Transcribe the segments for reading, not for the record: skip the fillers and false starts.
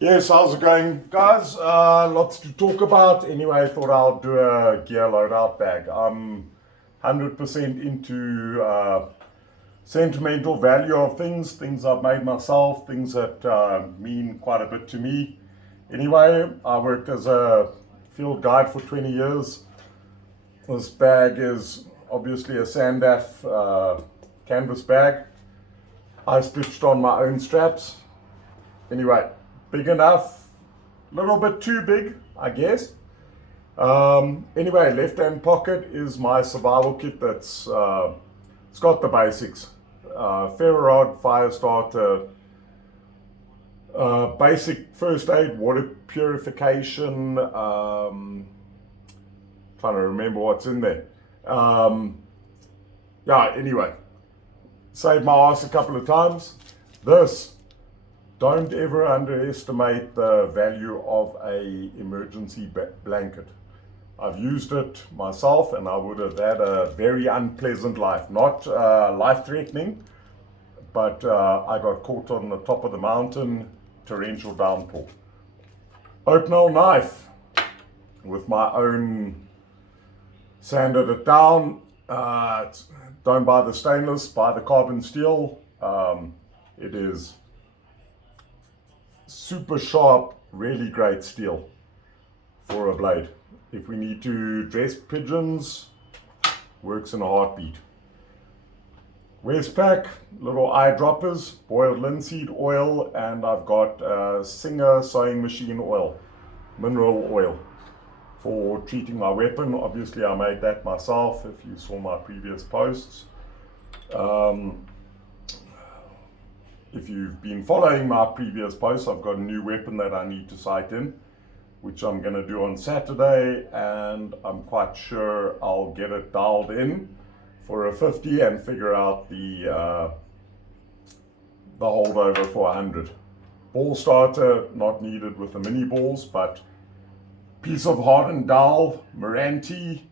Yes, how's it going, guys? Lots to talk about. Anyway, I thought I'll do a gear loadout bag. I'm 100% into sentimental value of things I've made myself, things that mean quite a bit to me. Anyway, I worked as a field guide for 20 years. This bag is obviously a Sandaf canvas bag. I stitched on my own straps. Anyway, big enough, a little bit too big, I guess. Anyway, left hand pocket is my survival kit it's got the basics. Ferro rod, fire starter, basic first aid, water purification, trying to remember what's in there. Yeah, anyway, saved my ass a couple of times. This, don't ever underestimate the value of a emergency blanket. I've used it myself and I would have had a very unpleasant life. Not life-threatening, but I got caught on the top of the mountain, torrential downpour. Oatmeal knife with my own, sanded it down. Don't buy the stainless, buy the carbon steel. It is super sharp, really great steel for a blade. If we need to dress pigeons, works in a heartbeat. Westpac, little eyedroppers, boiled linseed oil, and I've got Singer sewing machine oil, mineral oil, for treating my weapon. Obviously, I made that myself if you saw my previous posts. If you've been following my previous posts, I've got a new weapon that I need to sight in, which I'm going to do on Saturday, and I'm quite sure I'll get it dialed in for a 50 and figure out the holdover for 100. Ball starter, not needed with the mini balls, but piece of hardened dowel, Meranti.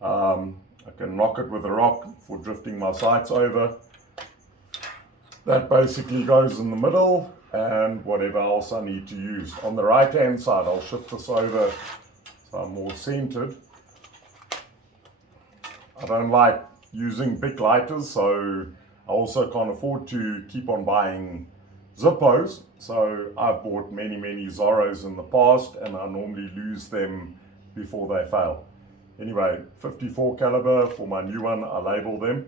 I can knock it with a rock for drifting my sights over. That basically goes in the middle, and whatever else I need to use. On the right hand side, I'll shift this over so I'm more centered. I don't like using big lighters, so I also can't afford to keep on buying Zippos. So I've bought many Zorros in the past, and I normally lose them before they fail. Anyway, 54 caliber for my new one, I label them.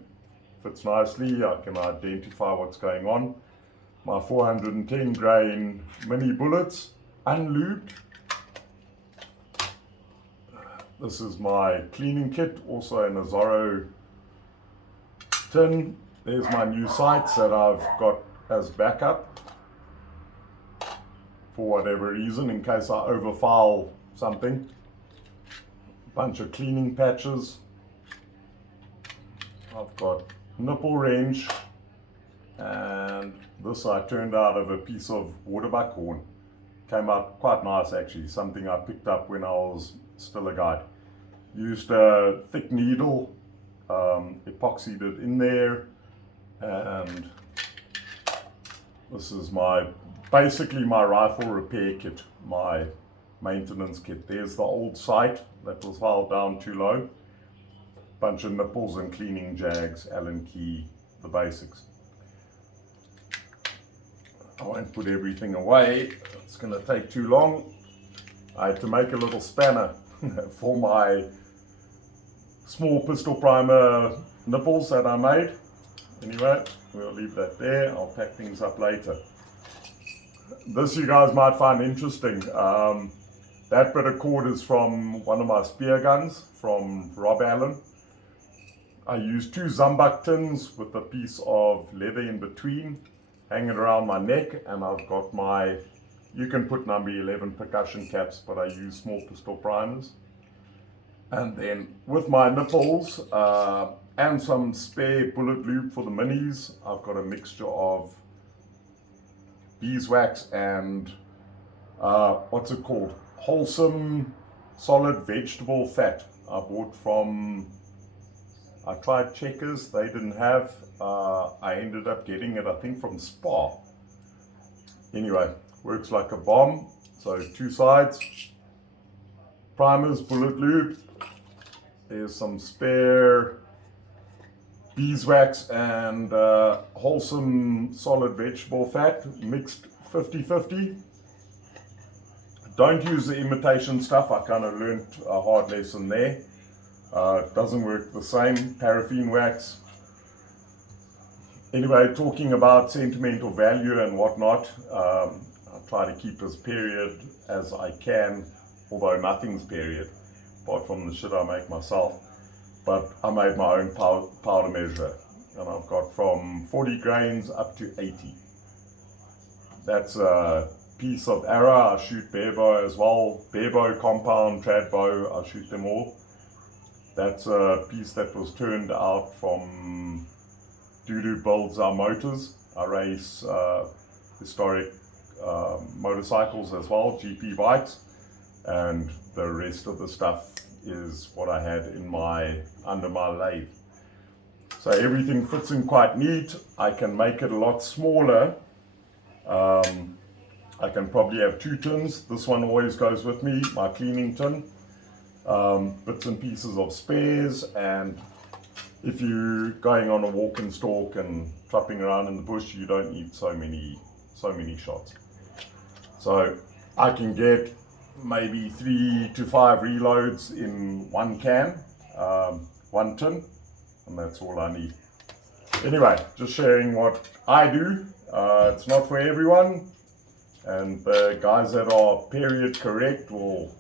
Fits nicely, I can identify what's going on. My 410 grain mini bullets, unlubed. This is my cleaning kit, also in a Zorro tin. There's my new sights that I've got as backup for whatever reason, in case I overfoul something. Bunch of cleaning patches. I've got nipple wrench, and this I turned out of a piece of water buckhorn. Came out quite nice actually, something I picked up when I was still a guide. Used a thick needle, epoxied it in there, and this is basically my rifle repair kit, my maintenance kit. There's the old sight that was filed down too low. Bunch of nipples and cleaning jags, Allen key, the basics. I won't put everything away, it's going to take too long. I had to make a little spanner for my small pistol primer nipples that I made. Anyway, we'll leave that there, I'll pack things up later. This you guys might find interesting. That bit of cord is from one of my spear guns from Rob Allen. I use 2 Zambak tins with a piece of leather in between, hanging around my neck, and I've got you can put number 11 percussion caps, but I use small pistol primers. And then with my nipples and some spare bullet lube for the minis, I've got a mixture of beeswax and what's it called? Wholesome solid vegetable fat. I bought I tried Checkers, they didn't have. I ended up getting it, I think, from Spar. Anyway, works like a bomb. So 2 sides, primers, bullet lube. There's some spare beeswax and wholesome solid vegetable fat, mixed 50-50. Don't use the imitation stuff. I kind of learned a hard lesson there. It doesn't work the same. Paraffin wax. Anyway, talking about sentimental value and whatnot, I try to keep as period as I can, although nothing's period, apart from the shit I make myself. But I made my own powder measure, and I've got from 40 grains up to 80. That's a piece of Ara. I shoot barebow as well. Barebow, compound, trad bow, I shoot them all. That's a piece that was turned out from Doodoo Builds Our Motors. I race historic motorcycles as well, GP bikes, and the rest of the stuff is what I had under my lathe. So everything fits in quite neat. I can make it a lot smaller. I can probably have 2 tins. This one always goes with me, my cleaning tin. Bits and pieces of spares, and if you're going on a walk and stalk and tropping around in the bush, you don't need so many shots. So I can get maybe 3 to 5 reloads in 1 can, 1 tin, and that's all I need. Anyway, just sharing what I do. It's not for everyone, and the guys that are period correct will